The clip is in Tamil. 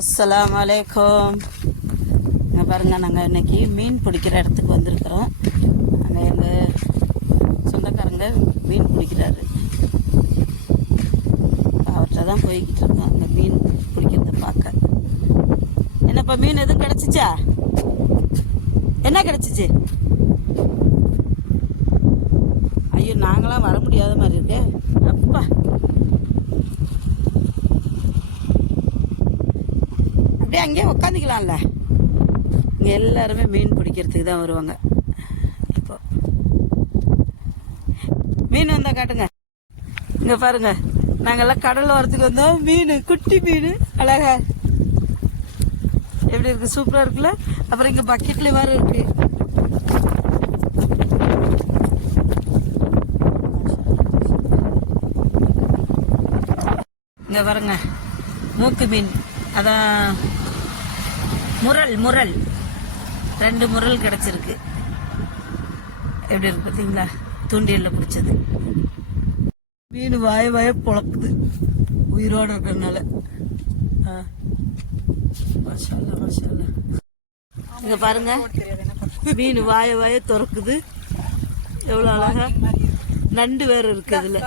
அஸ்ஸலாமு அலைக்கும். இங்கே பாருங்கள், நாங்கள் இன்றைக்கி மீன் பிடிக்கிற இடத்துக்கு வந்திருக்கிறோம். அங்கே எங்கள் சொந்தக்காரங்க மீன் பிடிக்கிறாரு. அவர்கிட்ட தான் போய்கிட்டு இருக்கோம் அங்கே மீன் பிடிக்கிறத பார்க்க. என்னப்பா மீன் எதுவும் கிடச்சிச்சா? என்ன கிடச்சிச்சு? ஐயோ, நாங்களாம் வர முடியாத மாதிரி இருக்கே. அப்பா, அப்படியே அங்கேயே உக்காந்துக்கலாம்ல. இங்கே எல்லாருமே மீன் பிடிக்கிறதுக்கு தான் வருவாங்க. இப்போ மீன் வந்தால் காட்டுங்க. இங்கே பாருங்க, நாங்கள்லாம் கடலில் வரத்துக்கு வந்தோம். மீன், குட்டி மீன், அழகா எப்படி இருக்கு? சூப்பராக இருக்குல்ல. அப்புறம் இங்கே பக்கெட்ல வேறு இருக்கு. இங்கே பாருங்க, மூக்கு மீன், அதான் முரல் 2 முரல் கிடச்சிருக்கு. எப்படி இருக்கு பார்த்தீங்களா? தூண்டியல்ல பிடிச்சது மீன். வாய பொழக்குது உயிரோடு இருக்கிறதுனால. இங்க பாருங்க, மீன் வாய திறக்குது. எவ்வளோ அழகா. நண்டு வேற இருக்கு அதுல.